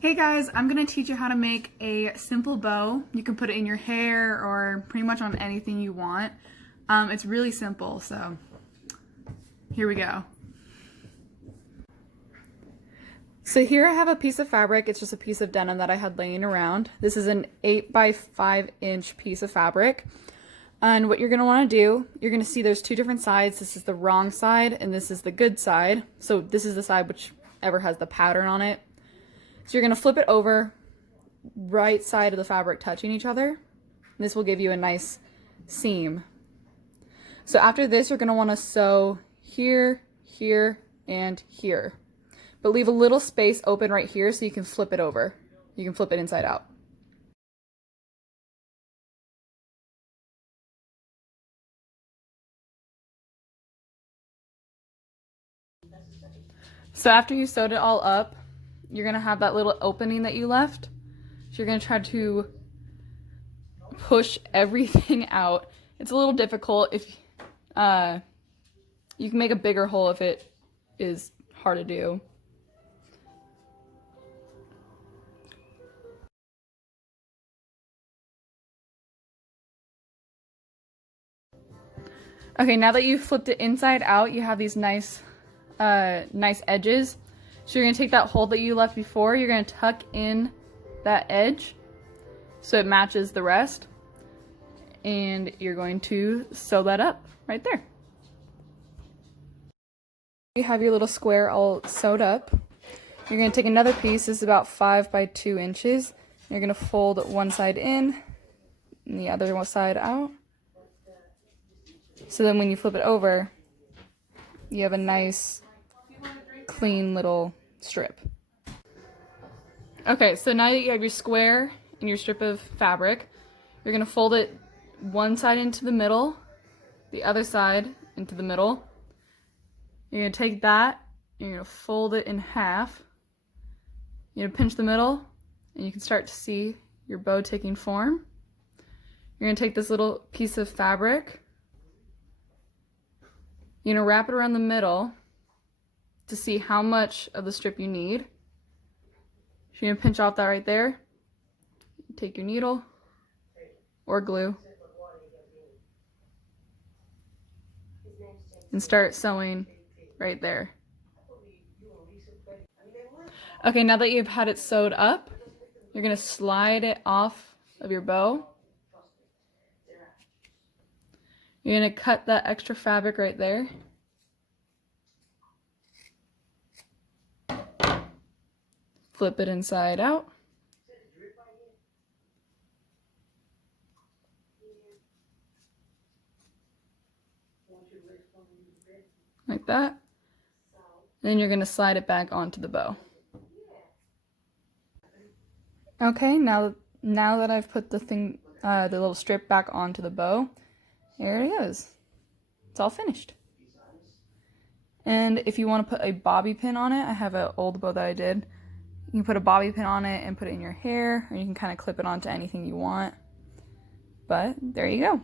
Hey guys, I'm gonna teach you how to make a simple bow. You can put it in your hair or pretty much on anything you want. It's really simple, so here we go. So here I have a piece of fabric. It's just a piece of denim that I had laying around. This is an 8 by 5 inch piece of fabric. And what you're gonna wanna do, you're gonna see there's two different sides. This is the wrong side and this is the good side. So this is the side whichever has the pattern on it. So you're going to flip it over, right side of the fabric touching each other. This will give you a nice seam. So after this, you're going to want to sew here, here, and here. But leave a little space open right here so you can flip it over. You can flip it inside out. So after you sewed it all up, you're going to have that little opening that you left. So you're going to try to push everything out. It's a little difficult. If you can make a bigger hole if it is hard to do. Okay, now that you've flipped it inside out, you have these nice edges. So you're going to take that hole that you left before, you're going to tuck in that edge so it matches the rest, and you're going to sew that up right there. You have your little square all sewed up. You're going to take another piece, this is about 5 by 2 inches. You're going to fold one side in and the other side out. So then when you flip it over, you have a nice clean little strip. Okay, so now that you have your square and your strip of fabric, you're going to fold it one side into the middle, the other side into the middle. You're going to take that, you're going to fold it in half. You're going to pinch the middle, and you can start to see your bow taking form. You're going to take this little piece of fabric, you're going to wrap it around the middle to see how much of the strip you need. So you're going to pinch off that right there. Take your needle or glue and start sewing right there. Okay, now that you've had it sewed up, you're going to slide it off of your bow. You're going to cut that extra fabric right there. Flip it inside out. Like that. Then you're going to slide it back onto the bow. Okay, now that I've put the little strip back onto the bow, there it goes. It's all finished. And if you want to put a bobby pin on it, I have an old bow that I did. You can put a bobby pin on it and put it in your hair, or you can kind of clip it onto anything you want. But there you go.